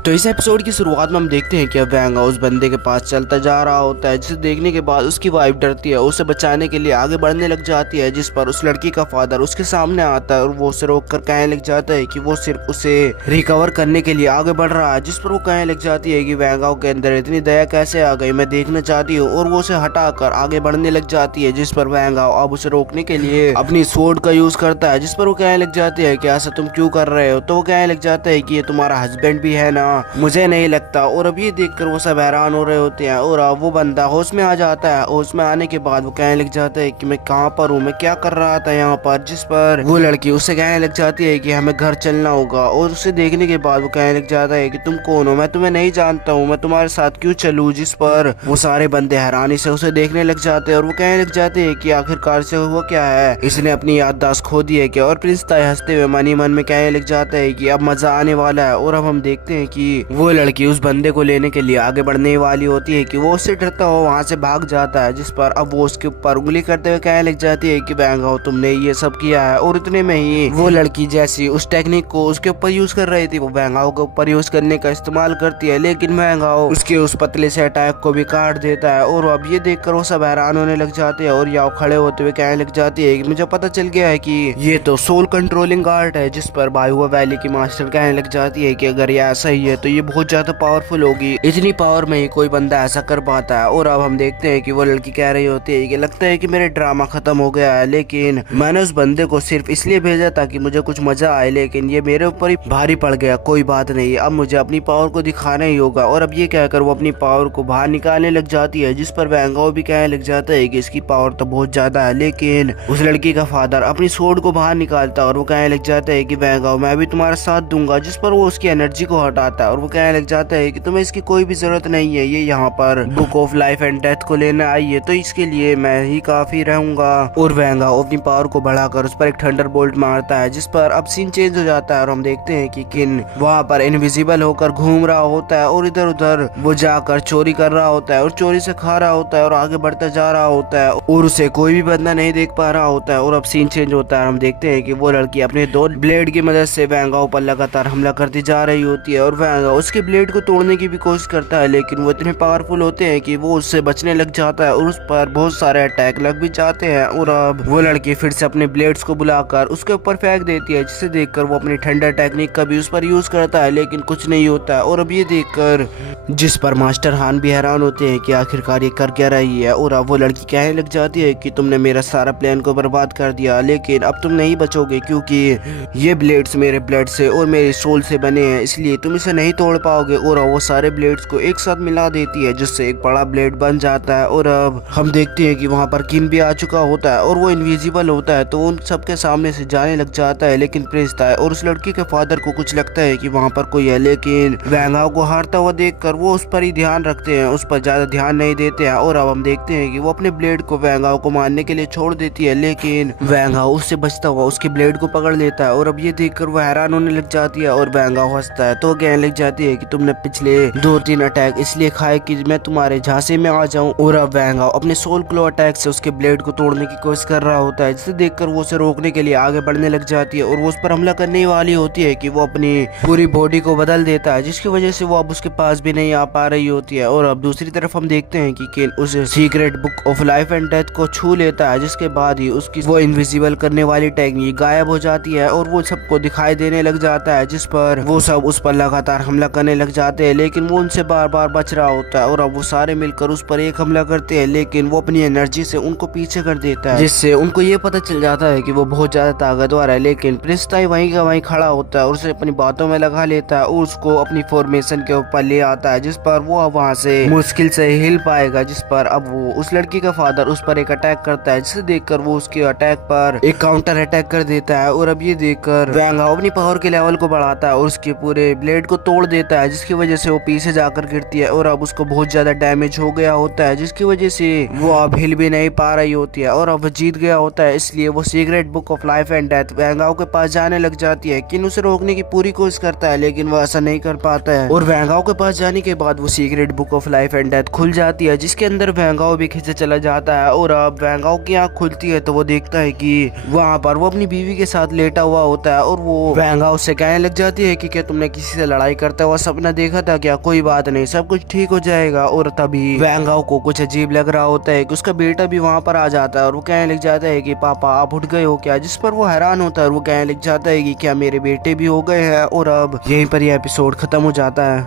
तो इस एपिसोड की शुरुआत में हम देखते हैं कि अब वैंगा उस बंदे के पास चलता जा रहा होता है, जिसे देखने के बाद उसकी वाइफ डरती है, उसे बचाने के लिए आगे बढ़ने लग जाती है, जिस पर उस लड़की का फादर उसके सामने आता है और वो उसे रोक कर कहने लग जाता है कि वो सिर्फ उसे रिकवर करने के लिए आगे बढ़ रहा है। जिस पर वो कहने लग जाती है कि वैंगा के अंदर इतनी दया कैसे आ गई, मैं देखना चाहती हूँ, और वो उसे हटाकर आगे बढ़ने लग जाती है। जिस पर वैंगा अब उसे रोकने के लिए अपनी स्वॉर्ड का यूज करता है, जिस पर वो कहने लग जाती है कि ऐसा तुम क्यों कर रहे हो। तो वो कहने लग जाता है कि ये तुम्हारा हस्बैंड भी है ना, मुझे नहीं लगता। और अब ये देखकर वो सब हैरान हो रहे होते हैं और अब वो बंदा होश में आ जाता है। होश में आने के बाद वो कहने लग जाता है कि मैं कहाँ पर हूँ, मैं क्या कर रहा था यहाँ पर। जिस पर वो लड़की उससे कहने लग जाती है कि हमें घर चलना होगा, और उसे देखने के बाद वो कहने लग जाता है कि तुम कौन हो, मैं तुम्हें नहीं जानता हूँ, मैं तुम्हारे साथ क्यों चलूँ। जिस पर वो सारे बंदे हैरानी से उसे देखने लग जाते हैं और वो कहने लग जाते हैं कि आखिरकार से हुआ क्या है, इसने अपनी याददाश्त खो दी है क्या। और प्रिंस ताई हंसते हुए मन ही मन में कहने लग जाता है कि अब मजा आने वाला है। और अब हम देखते हैं कि वो लड़की उस बंदे को लेने के लिए आगे बढ़ने वाली होती है कि वो उससे डरता हो वहां से भाग जाता है। जिस पर अब वो उसके ऊपर उंगली करते हुए कहने लग जाती है कि वैंगा तुमने ये सब किया है। और इतने में ही वो लड़की जैसी उस टेक्निक को उसके ऊपर यूज कर रही थी, वो वैंगा के ऊपर यूज करने का इस्तेमाल करती है, लेकिन वैंगा उसके उस पतले से अटैक को भी काट देता है। और अब ये देखकर वो सब हैरान होने लग जाते हैं और याओ खड़े होते हुए कहने लग जाती है कि मुझे पता चल गया है कि ये तो सोल कंट्रोलिंग आर्ट है। जिस पर बायुआ वैली की मास्टर कहने लग जाती है कि अगर ये ऐसा ही है तो ये बहुत ज्यादा पावरफुल होगी, इतनी पावर में ही कोई बंदा ऐसा कर पाता है। और अब हम देखते हैं कि वो लड़की कह रही होती है कि लगता है कि मेरे ड्रामा खत्म हो गया है, लेकिन मैंने उस बंदे को सिर्फ इसलिए भेजा ताकि मुझे कुछ मजा आए, लेकिन ये मेरे ऊपर ही भारी पड़ गया। कोई बात नहीं, अब मुझे अपनी पावर को दिखाना ही होगा। और अब ये कहकर वो अपनी पावर को बाहर निकालने लग जाती है, जिस पर वैंगाओ भी कहने लग जाता है कि इसकी पावर तो बहुत ज्यादा है। लेकिन उस लड़की का फादर अपनी स्वॉर्ड को बाहर निकालता है और वो कहने लग जाता है कि वैंगाओ मैं भी तुम्हारा साथ दूंगा। जिस पर वो उसकी एनर्जी को हटाता है और वो कहने लग जाता है कि तुम्हें इसकी कोई भी जरूरत नहीं है, ये यहाँ पर book of life and death को लेने आई है, तो इसके लिए मैं ही काफी रहूंगा। और वैंगा अपनी पावर को बढ़ाकर उस पर एक थंडर बोल्ट मारता है, जिस पर अब सीन चेंज हो जाता है और हम देखते हैं कि किन वहाँ पर इनविजिबल होकर घूम रहा होता है और इधर उधर वो जाकर चोरी कर रहा होता है और चोरी से खा रहा होता है और आगे बढ़ता जा रहा होता है और उसे कोई भी बंदा नहीं देख पा रहा होता है। और अब सीन चेंज होता है, हम देखते हैं कि वो लड़की अपने दो ब्लेड की मदद से वैंगा पर लगातार हमला करती जा रही होती है और वैंगा उसके ब्लेड को तोड़ने की भी कोशिश करता है, लेकिन वो इतने पावरफुल होते हैं कि वो उससे बचने लग जाता है और उस पर बहुत सारे अटैक लग भी जाते हैं। और अब वो लड़की फिर से अपने ब्लेड्स को बुलाकर उसके ऊपर फेंक देती है, जिसे देखकर वो अपनी ठंडा टेक्निक का भी उस पर यूज करता है, लेकिन कुछ नहीं होता है। और अब ये देखकर जिस पर मास्टर हान भी हैरान होते हैं कि आखिरकार ये कर क्या रही है। और अब वो लड़की कहने लग जाती है कि तुमने मेरा सारा प्लान को बर्बाद कर दिया, लेकिन अब तुम नहीं बचोगे, क्योंकि ये ब्लेड्स मेरे ब्लड से और मेरे सोल से बने हैं, इसलिए तुम इसे नहीं तोड़ पाओगे। और वो सारे ब्लेड्स को एक साथ मिला देती है, जिससे एक बड़ा ब्लेड बन जाता है। और अब हम देखते हैं कि वहाँ पर किम भी आ चुका होता है और वो इनविजिबल होता है, तो उन सबके सामने से जाने लग जाता है। लेकिन प्रिंस ताई और उस लड़की के फादर को कुछ लगता है कि वहाँ पर कोई है, लेकिन वैंगा को हारता हुआ देखकर वो उस पर ही ध्यान रखते हैं, उस पर ज्यादा ध्यान नहीं देते हैं। और अब हम देखते हैं कि वो अपने ब्लेड को वैंगा को मारने के लिए छोड़ देती है, लेकिन वैंगा उससे बचता हुआ उसके ब्लेड को पकड़ लेता है। और अब ये देखकर वो हैरान होने लग जाती है और वैंगा हंसता है, तो कहने लग जाती है कि तुमने पिछले 2-3 अटैक इसलिए खाए कि मैं तुम्हारे झांसे में आ जाऊं। और अब वैंगा अपने सोल क्लो अटैक से उसके ब्लेड को तोड़ने की कोशिश कर रहा होता है, जिसे देखकर वो उसे रोकने के लिए आगे बढ़ने लग जाती है और वो उस पर हमला करने वाली होती है कि वो अपनी पूरी बॉडी को बदल देता है, जिसकी वजह से वो अब उसके पास भी नहीं आ पा रही होती है। और अब दूसरी तरफ हम देखते हैं कि केन उस secret book of life and death को छू लेता है, जिसके बाद ही उसकी वो इनविजिबल करने वाली टेक्निक गायब हो जाती है और वो सबको दिखाई देने लग जाता है, जिस पर वो सब उस पर लगातार हमला करने लग जाते हैं, लेकिन वो उनसे बार बार बच रहा होता है। और अब वो सारे मिलकर उस पर एक हमला करते हैं, लेकिन वो अपनी एनर्जी से उनको पीछे कर देता है, जिससे उनको ये पता चल जाता है कि वो बहुत ज्यादा ताकतवर है। लेकिन प्रिंस ताई वहीं का वहीं खड़ा होता है और उसे अपनी बातों में लगा लेता है और उसको अपनी फॉर्मेशन के ऊपर ले आता है, जिस पर वो अब वहाँ से मुश्किल से हिल पाएगा। जिस पर अब वो उस लड़की का फादर उस पर एक अटैक करता है, जिसे देखकर वो उसके अटैक पर एक काउंटर अटैक कर देता है। और अब ये देखकर वैंगा अपनी पावर के लेवल को बढ़ाता है और उसके पूरे ब्लेड को तोड़ देता है, जिसकी वजह से वो पीछे जाकर गिरती है और अब उसको बहुत ज्यादा डैमेज हो गया होता है, जिसकी वजह से वो अब हिल भी नहीं पा रही होती है। और अब जीत गया होता है, इसलिए वो secret book of life and death वैंगाओ के पास जाने लग जाती है, किन उसे रोकने की पूरी कोशिश करता है, लेकिन वो ऐसा नहीं कर पाता है। और वैंगाओ के पास जाने के बाद वो secret book of life and death खुल जाती है, जिसके अंदर वैंगाओ भी खींचे चला जाता है। और अब वैंगाओ की आंख खुलती है तो वो देखता है कि वहाँ पर वो अपनी बीवी के साथ लेटा हुआ होता है और वो वैंगाओ से कहने लग जाती है कि क्या तुमने किसी से लड़ाई पढ़ाई करता हुआ सपना देखा था क्या, कोई बात नहीं, सब कुछ ठीक हो जाएगा। और तभी वैंग हाओ को कुछ अजीब लग रहा होता है कि उसका बेटा भी वहाँ पर आ जाता है और वो कहने लग जाता है कि पापा आप उठ गए हो क्या, जिस पर वो हैरान होता है और वो कहने लग जाता है कि क्या मेरे बेटे भी हो गए हैं। और अब यहीं पर यह एपिसोड खत्म हो जाता है।